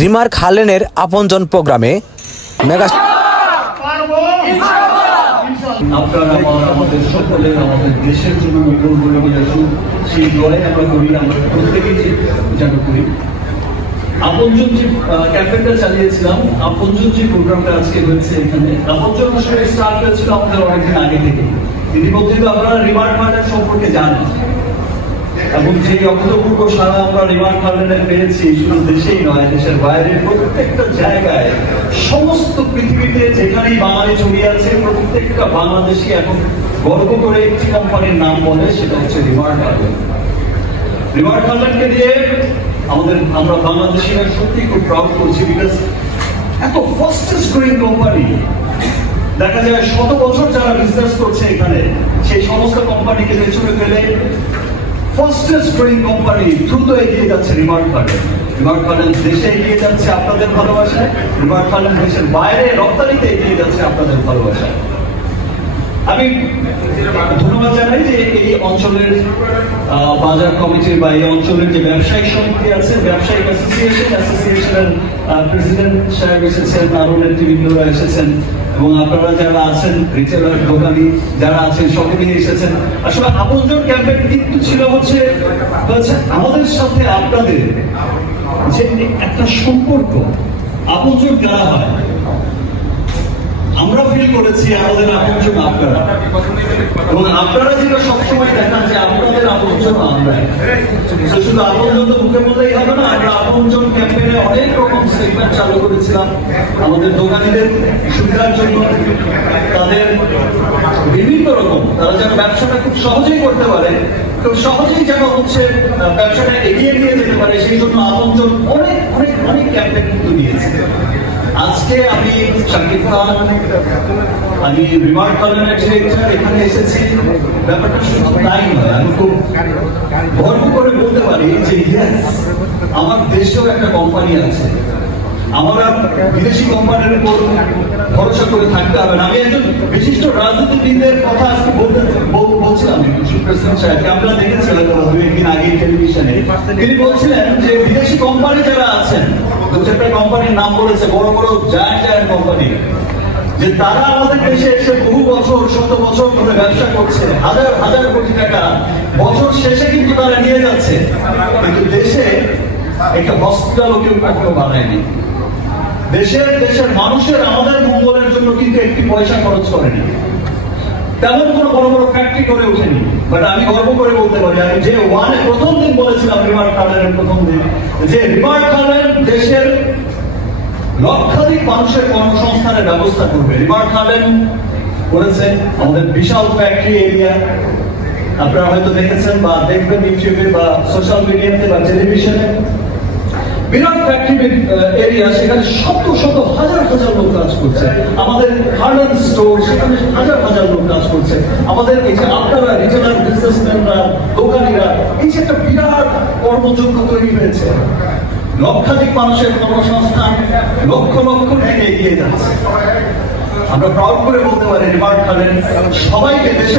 Remark খালেনের আপনজন প্রোগ্রামে mega আপনারা আমাদের আপনজন যে ক্যাম্পেনটা চালিয়েছিলাম, আপনজন যে প্রোগ্রামটা আজকে হয়েছে এখানে, আপনজন আসলে স্টার্ট হয়েছিল আমাদের অনেকদিন আগে থেকে। ইতিমধ্যে তো আপনারা সম্পর্কে জানেন। এবং যে অভূতপূর্ব সারা আমরা রিমার্ক গার্ডেনে পেয়েছি, শুধু দেশেই নয়, দেশের বাইরে প্রত্যেকটা জায়গায়, সমস্ত পৃথিবীতে যেখানেই বাঙালি ছড়িয়ে আছে, প্রত্যেকটা বাংলাদেশি এখন গর্ব করে একটি কোম্পানির নাম বলে, সেটা হচ্ছে রিমার্ক গার্ডেন রিমার্ক গার্ডেনকে দিয়ে আমাদের, আমরা বাংলাদেশিরা সত্যি খুব প্রাউড করছি বিকজ এত ফাস্টেস্ট গ্রোয়িং কোম্পানি দেখা যায় শত বছর যারা বিজনেস করছে এখানে, সেই সমস্ত কোম্পানিকে পেছনে ফেলে ফাস্টেস্ট গ্রোয়িং কোম্পানি দ্রুত এগিয়ে যাচ্ছে রিমার্ক কার্ডে রিমার্ক গার্ডেন দেশে এগিয়ে যাচ্ছে আপনাদের ভালোবাসায়। রিমার্ক গার্ডেন দেশের বাইরে রপ্তানিতে এগিয়ে যাচ্ছে আপনাদের ভালোবাসায়। আমি ধন্যবাদ জানাই যে এই অঞ্চলের বাজার কমিটি বা এই অঞ্চলের যে ব্যবসায়িক সমিতি আছে, ব্যবসায়িক অ্যাসোসিয়েশন অ্যাসোসিয়েশনের প্রেসিডেন্ট সাহেব এসেছেন আরও নেতৃবৃন্দরা এসেছেন, এবং আপনারা যারা আছেন রিটেলার দোকানি যারা আছেন সকলেই এসেছেন। আসলে আপনজন ক্যাম্পেইন কিন্তু ছিল হচ্ছে হচ্ছে আমাদের সাথে আপনাদের যে একটা সম্পর্ক, আপনজন কারা হয় আমরা ফিল করেছি আমাদের আপনজন আপনারা। এবং আপনারা যেটা সবসময় দেখান যে আপনাদের আপনজন আমরা। শুধু আপনজন তো মুখে বললেই হবে না, আমরা আপনজন ক্যাম্পেইনে অনেক রকম সেগমেন্ট চালু করেছিলাম। আমাদের দোকানিদের সুবিধার জন্য, তাদের বিভিন্ন রকম, তারা যেন ব্যবসাটা খুব সহজেই করতে পারে, খুব সহজেই যেন হচ্ছে ব্যবসাটা এগিয়ে নিয়ে যেতে পারে, সেই জন্য আপনজন অনেক অনেক অনেক ক্যাম্পেইন কিন্তু নিয়েছে। আজকে আমি আমি রিমার্ক কলেনের এখানে এসেছি। ব্যাপারটা শুধু তাই নয় আমি খুব গর্ব করে বলতে পারি যে yes, আমার দেশেও একটা কোম্পানি আছে। আমার বিদেশি কোম্পানির উপর ভরসা করে থাকতে হবে আমি একজন বিশিষ্ট রাজনীতিবিদের কথা আজকে বলতে বলছিলাম প্রেসিডেন্ট সাহেবকে। আমরা দেখেছি হয়তো একদিন আগে টেলিভিশনে। তিনি বলছিলেন যে বিদেশি কোম্পানি যারা আছেন কোম্পানির নাম বলেছে, বড় বড় জায়ান্ট জায়ান্ট কোম্পানি যে তারা আমাদের দেশে এসে বহু বছর, শত বছর ধরে ব্যবসা করছে, হাজার হাজার কোটি টাকা। বছর শেষে কিন্তু তারা নিয়ে যাচ্ছে। কিন্তু দেশে একটা হসপিটালও কেউ কখনো বানায়নি। দেশের দেশের মানুষের আমাদের মঙ্গলের জন্য কিন্তু একটি পয়সা খরচ করেনি। তেমন কোনো বড় বড় ফ্যাক্টরি করে ওঠেনি। বাট আমি গর্ব করে বলতে পারি, আমি যে ওয়ানে প্রথম দিন বলেছিলাম, রিমার্ক গার্ডেনের প্রথম দিন, যে রিমার্ক গার্ডেন দেশের লক্ষাধিক মানুষের কর্মসংস্থানের ব্যবস্থা করবে। রিমার্ক গার্ডেন করেছে আমাদের বিশাল ফ্যাক্টরি এরিয়া আপনারা হয়তো দেখেছেন বা দেখবেন ইউটিউবে বা সোশ্যাল মিডিয়াতে বা টেলিভিশনে বিরাট ফ্যাক্টরি এরিয়া সেখানে শত শত হাজার হাজার লোক কাজ করছে। আমাদের হার্ডেন স্টোর সেখানে হাজার হাজার লোক কাজ করছে। আমাদের এই যে আপনারা রিটেলার বিজনেসম্যানরা দোকানিরা, এই যে একটা বিরাট কর্মযোগ্য তৈরি হয়েছে। লক্ষাধিক মানুষের কর্মসংস্থান লক্ষ লক্ষ থেকে এগিয়ে যাচ্ছে। আমরা প্রাউড করে বলতে পারি, রিমার্ক খালেন সবাইকে দেশে